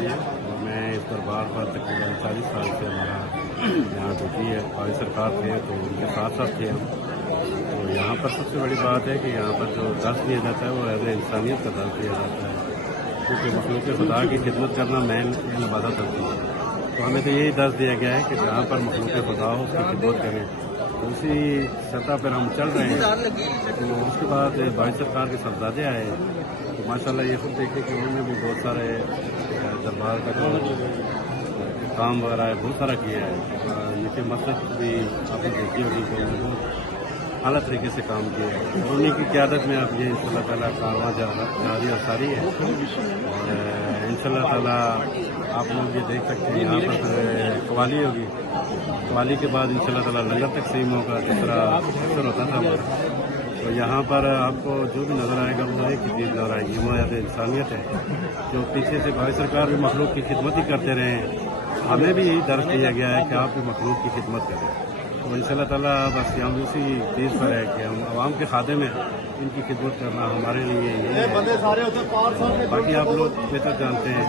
ہوتی ہے اور میں اس پر بار بار تقریباً 40 سال سے ہمارا یہاں ڈیوٹی ہے. بھائی سرکار تھے تو ان کے ساتھ ساتھ تھے ہم. تو یہاں پر سب سے بڑی بات ہے کہ یہاں پر جو درس دیا جاتا ہے وہ ایز اے انسانیت کا درس دیا جاتا ہے, کیونکہ مخلوق خدا کی خدمت کرنا مین عبادت ہوتی ہے. تو ہمیں تو یہی درس دیا گیا ہے کہ جہاں پر مخلوق خدا ہو اس کی خدمت کریں. تو اسی سطح پر ہم چل رہے ہیں. تو اس کے بعد بھائی سرکار کے صاحبزادے آئے تو ماشاءاللہ یہ خود دیکھیں کہ انہوں نے بھی بہت سارے دربار کا جو کام وغیرہ ہے بہت سارا کیا ہے. نیچے مسجد بھی آپ نے دیکھی ہوگی کہ انہوں نے بہت اعلیٰ طریقے سے کام کیا ہے. اور انہیں کی قیادت میں اب یہ ان شاء اللہ تعالیٰ کارواں جاری اور ساری ہے. اور ان شاء اللہ تعالیٰ آپ لوگ یہ دیکھ سکتے ہیں یہاں پر قوالی ہوگی. قوالی کے بعد ان شاء اللہ تعالیٰ لنگر تقسیم ہوگا جس طرح اکثر ہوتا تھا ہمارا. تو یہاں پر آپ کو جو بھی نظر آئے گا وہ ایک ہی چیز نظر آئے گی, وہ یاد انسانیت ہے. جو پیچھے سے بھائی سرکار بھی مخلوق کی خدمت ہی کرتے رہے ہیں, ہمیں بھی یہی درس دیا گیا ہے کہ آپ بھی مخلوق کی خدمت کریں. تو ان شاء اللہ تعالیٰ بس ہم اسی چیز پر ہے کہ ہم عوام کے خادم ہیں, ان کی خدمت کرنا ہمارے لیے یہ ہے. باقی آپ لوگ بہتر جانتے ہیں.